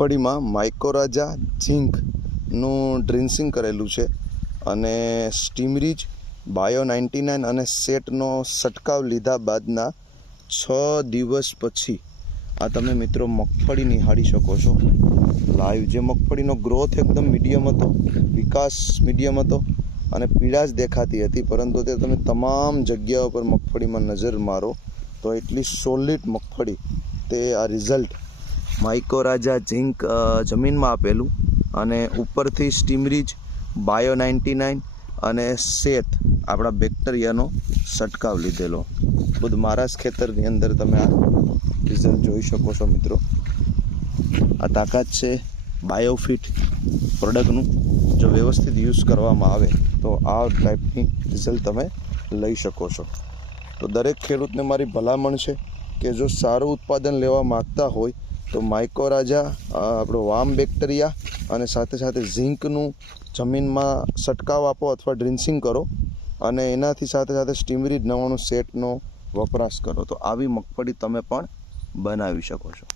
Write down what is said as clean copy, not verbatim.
મગફળીમાં માઇકોરાજા ઝીંકનું ડ્રિન્સિંગ કરેલું છે અને સ્ટીમરીજ બાયો 99 અને સેટનો છંટકાવ લીધા બાદના 6 દિવસ પછી આ તમે મિત્રો મગફળી નિહાળી શકો છો લાઈવ. જે મગફળીનો ગ્રોથ એકદમ મીડિયમ હતો, વિકાસ મીડિયમ હતો અને પીળાશ દેખાતી હતી, પરંતુ તે તમે તમામ જગ્યાઓ પર મગફળીમાં નજર મારો તો એટલી સોલિડ મગફળી. તે આ રિઝલ્ટ માઇકોરાજા ઝીંક જમીનમાં આપેલું અને ઉપરથી સ્ટીમરીજ બાયો 99 અને સેટ આપણા બેક્ટેરિયાનો છંટકાવ લીધેલો. ખુદ મારા જ ખેતરની અંદર તમે આ રિઝલ્ટ જોઈ શકો છો મિત્રો. આ તાકાત છે બાયોફિટ પ્રોડક્ટનું. જો વ્યવસ્થિત યુઝ કરવામાં આવે તો આ ટાઈપની રિઝલ્ટ તમે લઈ શકો છો. તો દરેક ખેડૂતને મારી ભલામણ છે કે જો સારું ઉત્પાદન લેવા માગતા હોય તો માઇકોરાજા આપણો વામ બેક્ટેરિયા અને સાથે સાથે ઝીંકનું જમીનમાં છંટકાવ આપો અથવા ડ્રિન્સિંગ કરો અને એનાથી સાથે સાથે સ્ટીમરીજ 99 સેટનો વપરાશ કરો તો આવી મગફળી તમે પણ બનાવી શકો છો.